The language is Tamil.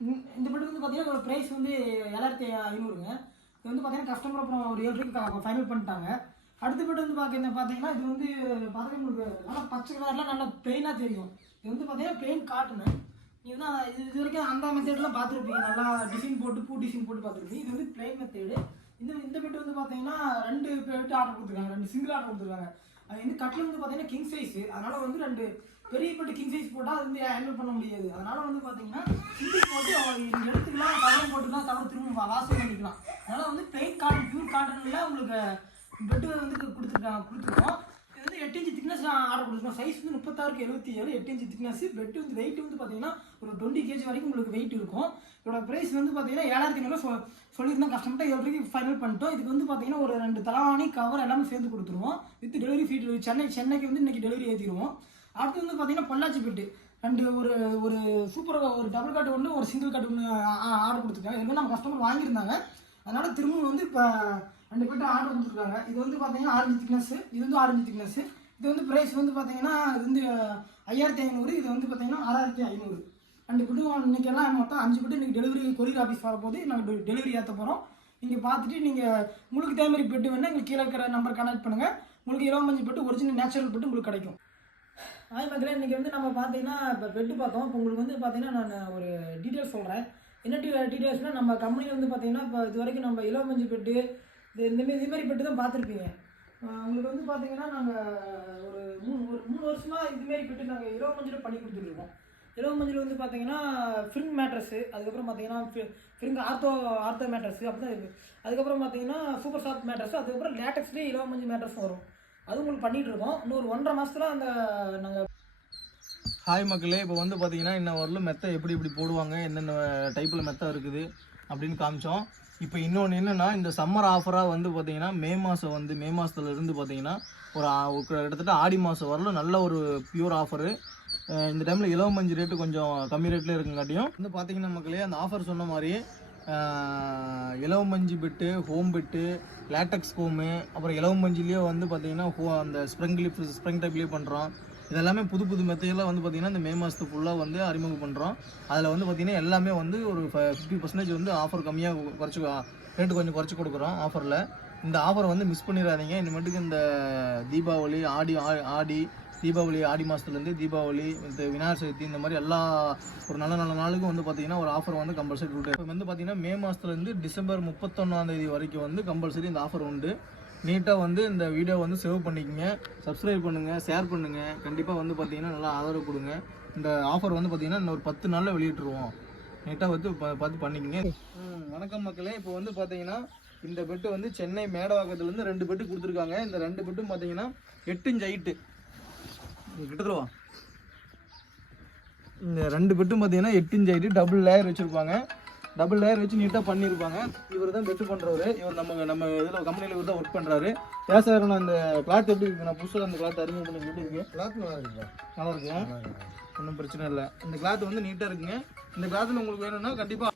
இந்த- இந்த வந்து பார்த்தீங்கன்னா ஒரு ப்ரைஸ் வந்து ஏழாயிரத்தி ஐநூறுங்க. இது வந்து பார்த்தீங்கன்னா கஸ்டமர் அப்புறம் ஒரு ஏழு ரூபாய்க்கு ஃபைனல் பண்ணிட்டாங்க. அடுத்த பெட் வந்து பார்க்க பார்த்தீங்கன்னா இது வந்து பார்த்தீங்கன்னா உங்களுக்கு நல்லா பச்சை கலர்லாம் நல்லா பெயினாக தெரியும். இது வந்து பார்த்தீங்கன்னா பெயின் காட்டுன்னு இது வந்து இது இது வரைக்கும் அந்த மெத்தேடெலாம் பார்த்துருப்பீங்க. நல்லா டிசைன் போட்டு பூ டிசைன் போட்டு பார்த்துருப்பீங்க. இது வந்து பிளைன் மெத்தேடு இந்த இந்த பெட் வந்து பார்த்தீங்கன்னா ரெண்டு பெட் ஆர்டர் கொடுத்துருக்காங்க. ரெண்டு சிங்கிள் ஆர்டர் கொடுத்துருக்காங்க. அது வந்து கட்டில் வந்து பார்த்தீங்கன்னா கிங் சைஸ் அதனால வந்து ரெண்டு பெரிய பட்டு கிங் சைஸ் போட்டால் அது வந்து ஹேண்டில் பண்ண முடியாது. அதனால வந்து பார்த்தீங்கன்னா சிங்கிள் போட்டு நீங்கள் எடுத்துக்கலாம் கவரம் போட்டுக்கலாம் தவிர திரும்ப வாசம் வாஷ் பண்ணிக்கலாம். அதனால வந்து பிளெயின் காட்டன் பியூர் காட்டனில் உங்களுக்கு பெட்டு வந்து கொடுத்துருக்காங்க கொடுத்துருக்கோம். வந்து எட்டு இன்ச்சு திக்னஸ் ஆர்டர் கொடுத்துருக்கோம். சைஸ் வந்து முப்பத்தாறுக்கு எழுபத்தி ஏழு எட்டு இன்ச்சு திக்னஸ் பெட்டு வந்து வெயிட் வந்து பார்த்தீங்கன்னா ஒரு டுவெண்ட்டி கேஜி வரைக்கும் உங்களுக்கு வெயிட் இருக்கும். இதோட ப்ரைஸ் வந்து பார்த்தீங்கன்னா ஏழாயிரத்தி ஐநூறுவா சொ சொல்லியிருந்தோம். கஸ்டமர்கிட்ட ஏழு ரூபாய்க்கு ஃபைனல் பண்ணிட்டோம். இதுக்கு வந்து பார்த்தீங்கன்னா ஒரு ரெண்டு தலவாணி கவர் எல்லாமே சேர்ந்து கொடுத்துருவோம். வித் டெலிவரி ஃபீ சென்னை சென்னைக்கு வந்து இன்னைக்கு டெலிவரி ஏற்றிடுவோம் அடுத்து வந்து பார்த்தீங்கன்னா பொள்ளாச்சி பெட்டு ரெண்டு ஒரு ஒரு சூப்பர் ஒரு டபுள் காட்டு ஒன்று ஒரு சிங்கிள் காட்டு ஒன்று ஆர்டர் கொடுத்துருக்காங்க. இது நம்ம கஸ்டமர் வாங்கியிருந்தாங்க. அதனால் திரும்பவும் வந்து இப்போ ரெண்டு பேர்ட்டு ஆர்டர் கொடுத்துருக்காங்க இது வந்து பார்த்தீங்கன்னா ஆரஞ்சு திக்னஸ் இது வந்து ஆரஞ்சு திக்னஸ் இது வந்து ப்ரைஸ் வந்து பார்த்தீங்கன்னா இது வந்து ஐயாயிரத்தி ஐநூறு. இது வந்து பார்த்தீங்கன்னா ஆறாயிரத்தி ஐநூறு. ரெண்டு குட்டும் இன்றைக்கி எல்லாம் மொத்தம் அஞ்சு குட்டு இன்றைக்கி டெலிவரி கொரியர் ஆஃபீஸ் வரப்போது நாங்கள் டெலிவரி ஏற்ற போகிறோம் நீங்கள் பார்த்துட்டு நீங்கள் உங்களுக்கு தேமாரி பெட்டு வேணால் எங்களுக்கு கீழே இருக்கிற நம்பர் கனெக்ட் பண்ணுங்கள் உங்களுக்கு இருபத்தஞ்சு பெட்டு ஒரிஜினல் நேச்சுரல் பெட்டு உங்களுக்கு கிடைக்கும். அதே மக்களே இன்றைக்கி வந்து நம்ம பார்த்தீங்கன்னா இப்போ பெட்டு பார்த்தோம். இப்போ உங்களுக்கு வந்து பார்த்தீங்கன்னா நான் ஒரு டீட்டெயில்ஸ் சொல்கிறேன் என்ன டீ டீட்டெயில்ஸ்னால் நம்ம கம்பெனியில் வந்து பார்த்தீங்கன்னா இப்போ இது வரைக்கும் நம்ம இளவமஞ்சு பெட்டு இது இந்தமாரி இதுமாரி பெட்டு தான் பார்த்துருப்பீங்க. உங்களுக்கு வந்து பார்த்தீங்கன்னா நாங்கள் ஒரு மூணு ஒரு மூணு வருஷமாக இதுமாரி பெட்டு நாங்கள் இரவு மஞ்சள் பண்ணி கொடுத்துட்ருக்கோம். இரவு மஞ்சள் வந்து பார்த்தீங்கன்னா ஃப்ரிங் மேட்ரஸு அதுக்கப்புறம் பார்த்தீங்கன்னா ஃப்ரிங் ஆர்த்தோ ஆர்த்தோ மேட்ரஸு அப்படி தான் இருக்குது அதுக்கப்புறம் பார்த்தீங்கன்னா சூப்பர் சாஃப்ட் மேட்ரஸ் அதுக்கப்புறம் இரவு மஞ்சள் மேட்ரஸும் வரும். அது உங்களுக்கு பண்ணிகிட்டு இருக்கோம் இன்னொரு ஒன்றரை மாதத்தில் அந்த நாங்கள் ஹாய் மக்களே இப்போ வந்து பார்த்தீங்கன்னா இன்ன வரலும் மெத்தை எப்படி இப்படி போடுவாங்க என்னென்ன டைப்பில் மெத்தை இருக்குது அப்படின்னு காமிச்சோம். இப்போ இன்னொன்று என்னென்னா இந்த சம்மர் ஆஃபராக வந்து பார்த்தீங்கன்னா மே மாதம் வந்து மே மாதத்துல இருந்து பார்த்தீங்கன்னா ஒரு கிட்டத்தட்ட ஆடி மாதம் வரலும் நல்ல ஒரு பியூர் ஆஃபரு இந்த டைமில் இலவமஞ்சு ரேட்டு கொஞ்சம் கம்மி ரேட்டில் இருக்குங்காட்டியும் வந்து பார்த்தீங்கன்னா மக்களே அந்த ஆஃபர் சொன்ன மாதிரி இலவமஞ்சி bed home bed latex home அப்புறம் இலவமஞ்சிலேயே வந்து பார்த்தீங்கன்னா ஹோ அந்த ஸ்ப்ரிங் லிப் ஸ்ப்ரிங் டைப்லேயே பண்ணுறோம் இதெல்லாமே புது புது மெத்தையெல்லாம் வந்து பார்த்தீங்கன்னா இந்த மே மாதத்து ஃபுல்லாக வந்து அறிமுகம் பண்ணுறோம் அதில் வந்து பார்த்தீங்கன்னா எல்லாமே வந்து ஒரு ஃபிஃப்டி பர்சன்டேஜ் வந்து ஆஃபர் கம்மியாக குறைச்சி ரேட்டு கொஞ்சம் குறைச்சி கொடுக்குறோம் ஆஃபரில் இந்த ஆஃபர் வந்து மிஸ் பண்ணிடாதீங்க. இனிமேட்டுக்கு இந்த தீபாவளி ஆடி ஆ- ஆடி தீபாவளி ஆடி மாதத்துலேருந்து தீபாவளி இந்த விநாயகர் சதுர்த்தி இந்த மாதிரி எல்லா ஒரு நல்ல நல்ல நாளுக்கும் வந்து பார்த்தீங்கன்னா ஒரு ஆஃபர் வந்து கம்பல்சரி உண்டு இப்போ வந்து பார்த்தீங்கன்னா மே மாதத்துலேருந்து டிசம்பர் முப்பத்தொன்னாம் தேதி வரைக்கும் வந்து கம்பல்சரி இந்த ஆஃபர் உண்டு. நீட்டாக வந்து இந்த வீடியோ வந்து சேவ் பண்ணிக்கங்க. சப்ஸ்கிரைப் பண்ணுங்கள் ஷேர் பண்ணுங்கள் கண்டிப்பாக வந்து பார்த்தீங்கன்னா நல்லா ஆதரவு கொடுங்க. இந்த ஆஃபர் வந்து பார்த்தீங்கன்னா இன்னும் ஒரு பத்து நாளில் வெளியிட்டுருவோம். நீட்டாக வந்து பார்த்து பண்ணிக்கங்க. வணக்கம் மக்களே. இப்போ வந்து பார்த்தீங்கன்னா இந்த பெட்டு வந்து சென்னை மேடவாக்கத்துலேருந்து ரெண்டு பெட்டு கொடுத்துருக்காங்க. இந்த ரெண்டு பெட்டும் பார்த்தீங்கன்னா எட்டு இன்ச் ஹைட்டு கிட்டத்தட்ட இந்த ரெண்டு பெட்டும் பார்த்தீங்கன்னா எட்டு இன்ச் ஹைட்டு டபுள் லேயர் வச்சுருப்பாங்க. டபுள் லேயர் வச்சு நீட்டாக பண்ணியிருப்பாங்க இவர் தான் பெட்டு பண்ணுறவர் இவர் நம்ம நம்ம இதில் கம்பெனியில் இவர் தான் ஒர்க் பண்ணுறாரு ஏன் சார் நான் அந்த கிளாத் எப்படி இருக்கு? நான் புதுசாக அந்த கிளாத் அறிமுகம் பண்ணி எப்படி இருக்கு? கிளாத் நல்லா இருக்குல்ல நல்லா இருக்கு? ஒன்றும் பிரச்சனை இல்லை. இந்த கிளாத் வந்து நீட்டாக இருக்குங்க. இந்த கிளாத்தில் உங்களுக்கு வேணும்னா கண்டிப்பாக